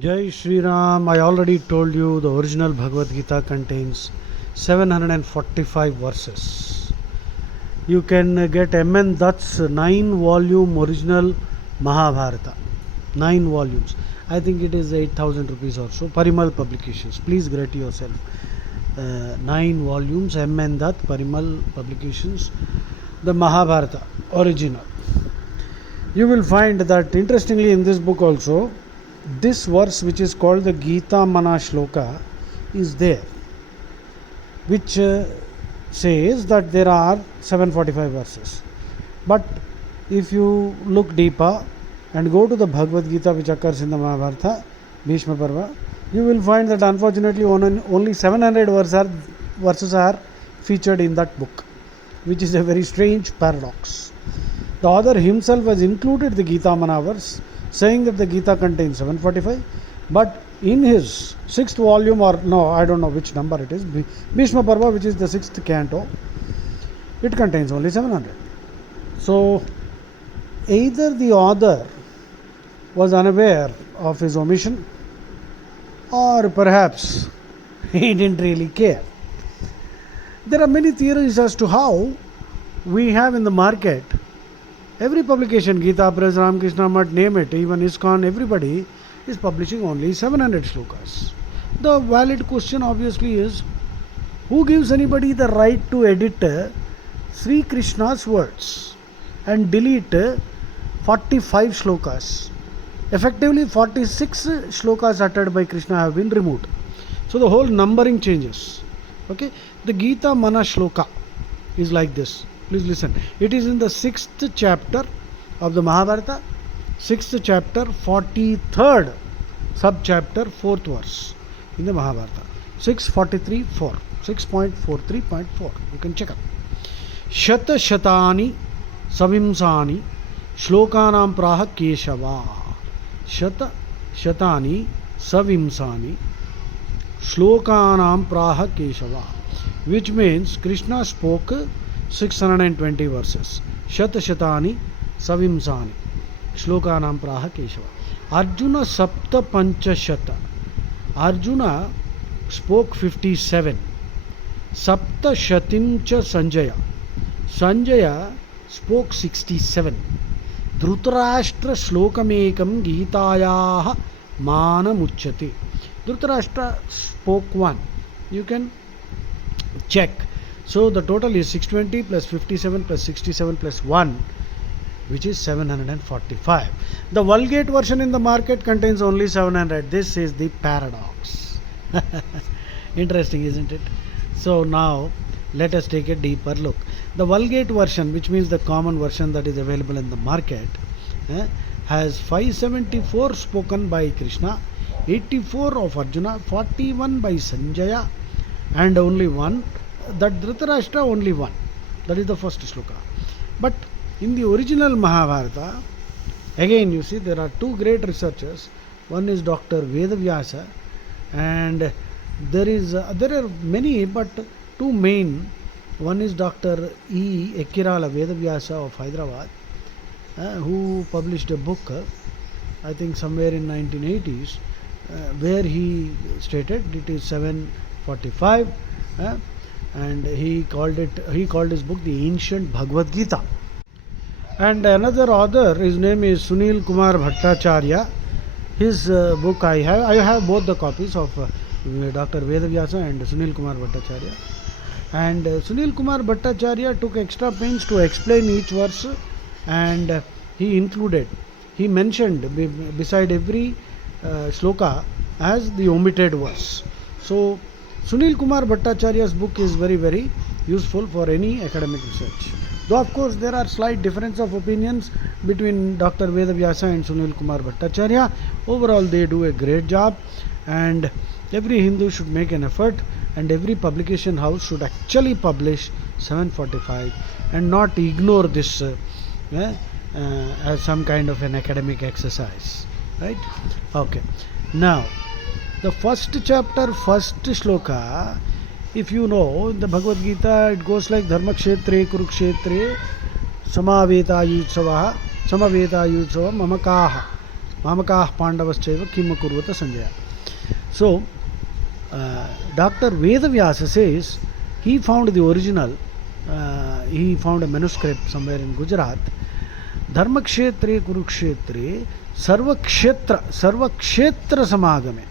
Jai Shri Ram. I already told you the original Bhagavad Gita contains 745 verses. You can get M.N. Dutt's 9-volume original Mahabharata. 9 volumes. I think it is 8,000 rupees or so. Parimal Publications. Please get yourself 9 volumes. M.N. Dutt, Parimal Publications. The Mahabharata original. You will find that interestingly in this book also, this verse which is called the Gita Mana Shloka is there, which says that there are 745 verses. But if you look deeper and go to the Bhagavad Gita which occurs in the Mahabharata, Bhishma Parva, you will find that unfortunately only 700 verses are featured in that book, which is a very strange paradox. The author himself has included the Gita Mana verse, saying that the Gita contains 745, but in his 6th volume, or no, I don't know which number it is, Bhishma Parva, which is the 6th canto, it contains only 700. So, either the author was unaware of his omission, or perhaps he didn't really care. There are many theories as to how we have in the market every publication, Gita Press, Ramakrishna Math, name it, even ISKCON, everybody is publishing only 700 shlokas. The valid question obviously is, who gives anybody the right to edit Sri Krishna's words and delete 45 shlokas? Effectively 46 shlokas uttered by Krishna have been removed. So the whole numbering changes. Okay, the Gita Mana Shloka is like this. Please listen. It is in the 6th chapter of the Mahabharata, 6th chapter, 43rd subchapter, 4th verse in the Mahabharata. 643.4. 6.43.4. You can check out. Shata Shatani Savimsani Shlokanam Praha Keshava. Shata Shatani Savimsani Shlokanam Praha Keshava. Which means Krishna spoke 620 verses. Shata Shatani Savimsani Shlokanam Praha Keshava. Arjuna Sapta Pancha Shata. Arjuna spoke 57. Sapta Shatim Cha Sanjaya. Sanjaya spoke 67. Dhritarashtra Shlokamekam Gitayaha Manamuchyate. Dhritarashtra spoke 1. You can check. So the total is 620 plus 57 plus 67 plus 1, which is 745. The Vulgate version in the market contains only 700. This is the paradox. Interesting, isn't it? So now let us take a deeper look. The Vulgate version, which means the common version that is available in the market, has 574 spoken by Krishna, 84 of Arjuna, 41 by Sanjaya, and only 1. That Dhritarashtra only 1. That is the first shloka. But in the original Mahabharata, again you see there are two great researchers. One is Dr. Vedavyasa, and there are many, but two main. One is Dr. E. Ekirala Vedavyasa of Hyderabad, who published a book, I think somewhere in 1980s, where he stated it is 745. And he called his book the Ancient Bhagavad Gita. And another author, his name is Sunil Kumar Bhattacharya. His book I have both the copies of Dr. Vedavyasa and Sunil Kumar Bhattacharya. And Sunil Kumar Bhattacharya took extra pains to explain each verse, and he mentioned beside every shloka as the omitted verse. So Sunil Kumar Bhattacharya's book is very, very useful for any academic research. Though of course there are slight difference of opinions between Dr. Vedavyasa and Sunil Kumar Bhattacharya, overall they do a great job, and every Hindu should make an effort, and every publication house should actually publish 745 and not ignore this as some kind of an academic exercise. Right? Okay. Now, the first chapter, first shloka, if you know, in the Bhagavad Gita, it goes like Dharma Kshetre Kurukshetre Samaveta Yutsava Samaveta Yutsava Mamakaha Mamakah Pandavaschaiva Kim Kurvata Sanjaya. So, Dr. Vedavyasa says he found the original, he found a manuscript somewhere in Gujarat. Dharmakshetre Kurukshetre Sarvakshetra Samagame.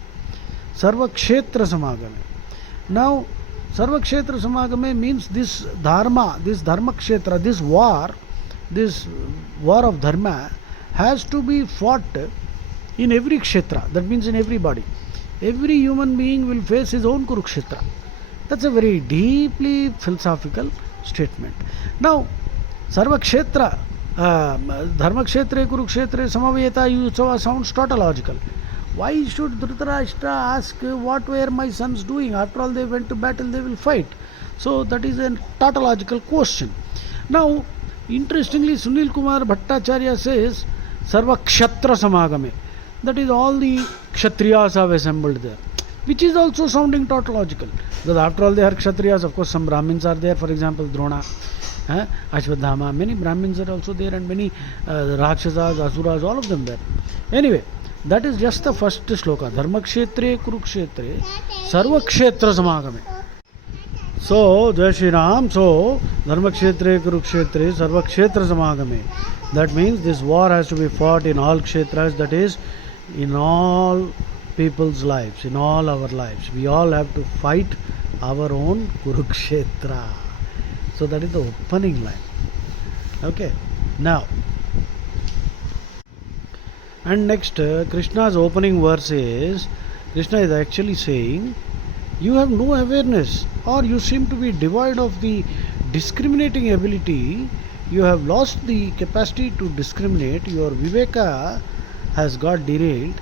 Sarvakshetra Samagame. Now, Sarvakshetra Samagame means this Dharma, this Dharmakshetra, this war of Dharma has to be fought in every kshetra. That means in everybody. Every human being will face his own Kurukshetra. That's a very deeply philosophical statement. Now, Sarvakshetra, Dharmakshetre, Kurukshetre, Samaveta, Yutsava sounds tautological. Why should Dhritarashtra ask what were my sons doing? After all, they went to battle, they will fight. So that is a tautological question. Now, interestingly, Sunil Kumar Bhattacharya says Sarvakshatra Samagame. That is, all the Kshatriyas have assembled there, which is also sounding tautological. Because after all, they are Kshatriyas. Of course, some Brahmins are there. For example, Drona, Ashwadhama. Many Brahmins are also there, and many Rakshasas, Asuras, all of them there. Anyway, that is just the first shloka. Dharmakshetre Kurukshetre Sarvakshetra Samagame. So, Jai Shri Ram. So, Dharmakshetre Kurukshetre Sarvakshetra Samagame. That means this war has to be fought in all kshetras, that is, in all people's lives, in all our lives. We all have to fight our own Kurukshetra. So that is the opening line. Okay. Now, and next, Krishna's opening verse is, Krishna is actually saying, you have no awareness, or you seem to be devoid of the discriminating ability. You have lost the capacity to discriminate. Your Viveka has got derailed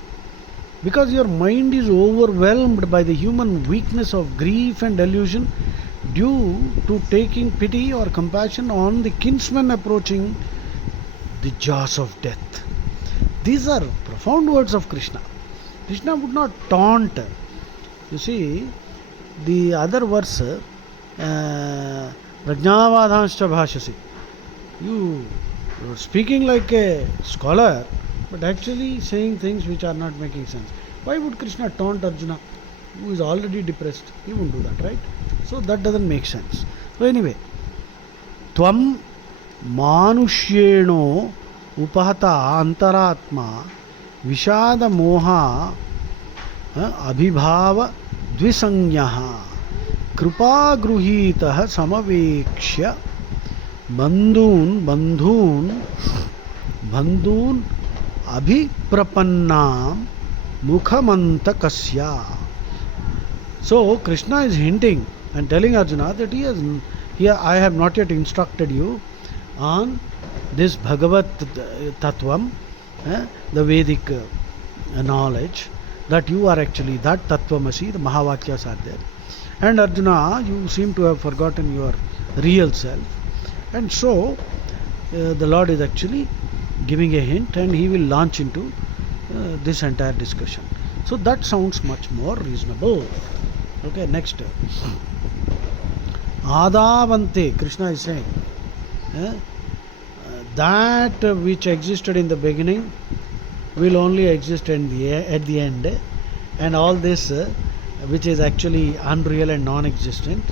because your mind is overwhelmed by the human weakness of grief and delusion due to taking pity or compassion on the kinsman approaching the jaws of death. These are profound words of Krishna. Krishna would not taunt. You see, the other verse, Prajnavadhanscha Bhashasi. You are speaking like a scholar, but actually saying things which are not making sense. Why would Krishna taunt Arjuna, who is already depressed? He won't do that, right? So that doesn't make sense. So anyway, Tvam Manushyeno Upahata Antaratma Vishada Moha Abhibhava Dvisanyaha Krupa Gruhitah Samavekshya Bandhun Abhiprapannam Mukhamantakasya. So Krishna is hinting and telling Arjuna that here I have not yet instructed you on this Bhagavat Tattvam, the Vedic knowledge, that you are actually that Tattvamasi, the Mahavakyas are there. And Arjuna, you seem to have forgotten your real self. And so, the Lord is actually giving a hint, and he will launch into this entire discussion. So that sounds much more reasonable. Okay, next. Adavante, Krishna is saying, that which existed in the beginning will only exist at the end, and all this which is actually unreal and non-existent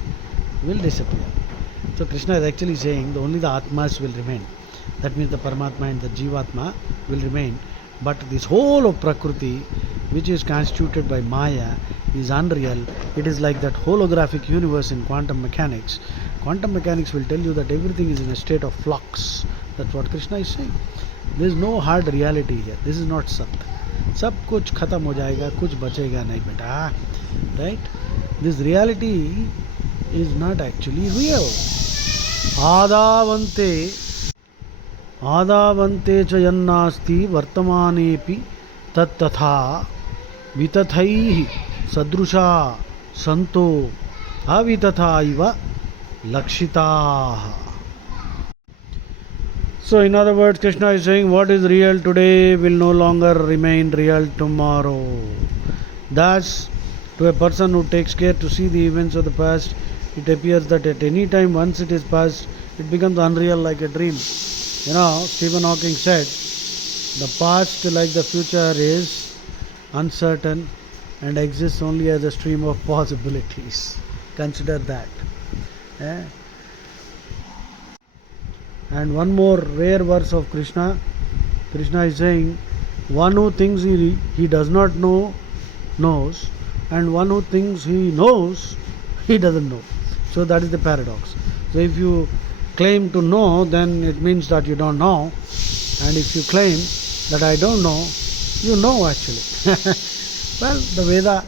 will disappear. So Krishna is actually saying only the Atmas will remain. That means the Paramatma and the Jivatma will remain. But this whole of Prakriti, which is constituted by Maya, is unreal. It is like that holographic universe in quantum mechanics. Quantum mechanics will tell you that everything is in a state of flux. That's what Krishna is saying. There is no hard reality here. This is not Sat. सब कुछ खत्म हो जाएगा, कुछ बचेगा नहीं बेटा. Right? This reality is not actually real. आदावन्ते च यन्नास्ति वर्तमानेऽपि तत्तथा वितथैः सदृशा सन्तो अवितथा इव लक्षिताः. So in other words, Krishna is saying what is real today will no longer remain real tomorrow. Thus, to a person who takes care to see the events of the past, it appears that at any time once it is past, it becomes unreal like a dream. You know, Stephen Hawking said, The past, like the future, is uncertain and exists only as a stream of possibilities. Consider that. Eh? And one more rare verse of Krishna. Krishna is saying, one who thinks he does not know knows, and one who thinks he knows, he doesn't know. So that is the paradox. So if you claim to know, then it means that you don't know, and if you claim that I don't know, you know actually. Well, the Veda,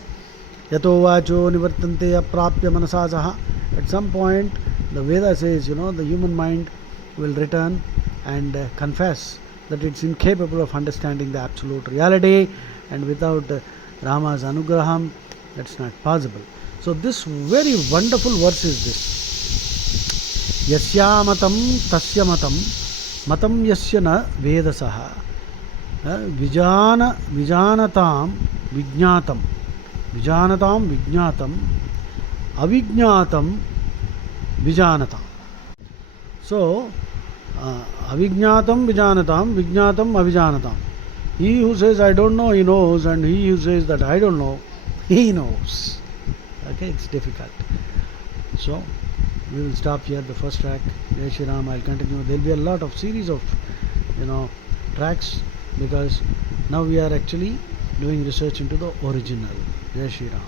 yato vacho nivartante aprapya manasasaha. At some point, the Veda says, the human mind will return and confess that it's incapable of understanding the absolute reality, and without Rama's anugraham, that's not possible. So this very wonderful verse is this: Yasya matam tasya matam matam yasya na vedasaha vijanatam vijnatam avijnatam vijanatam. So avijnatam vijanatam, vijnatam avijanatam. He who says I don't know, he knows, and he who says that I don't know, he knows. Okay, it's difficult. So we will stop here, the first track. Jai Shri Ram. I'll continue. There will be a lot of series of tracks, because now we are actually doing research into the original. Jai Shri Ram.